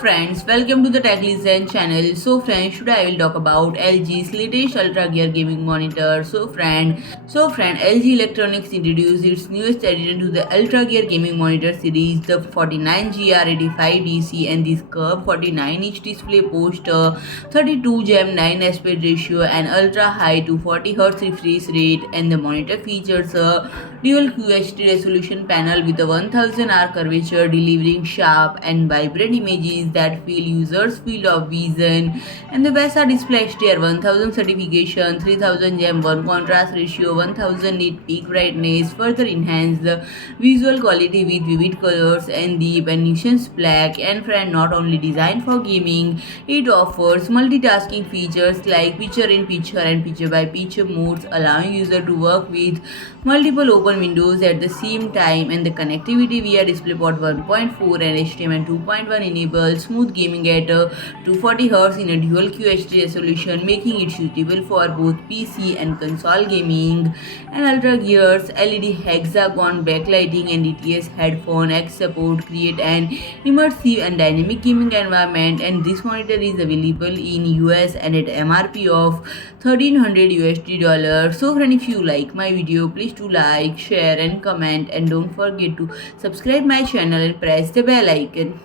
friends, welcome to the Tech Listen channel. So friends, today I will talk about LG's latest UltraGear gaming monitor. So friend, LG Electronics introduced its newest addition to the UltraGear gaming monitor series, the 49GR85DC, and this curved 49-inch display posts a 32:9 aspect ratio and ultra high to 40Hz refresh rate, and the monitor features a Dual QHD resolution panel with a 1000R curvature, delivering sharp and vibrant images that fill users' field of vision. And the VESA DisplayHDR 1000 certification, 3000 gem 1 contrast ratio, 1000 nit peak brightness further enhance the visual quality with vivid colors and deep and nuanced black. And friend, not only designed for gaming, it offers multitasking features like picture-in-picture and picture-by-picture modes, allowing user to work with multiple open windows at the same time. And the connectivity via DisplayPort 1.4 and HDMI 2.1 enables smooth gaming at 240Hz in a dual QHD resolution, making it suitable for both PC and console gaming. And UltraGear's LED Hexagon backlighting and DTS Headphone X support create an immersive and dynamic gaming environment. And this monitor is available in US and at MRP of $1300. So friend, if you like my video, please do like, share and comment, and don't forget to subscribe my channel and press the bell icon.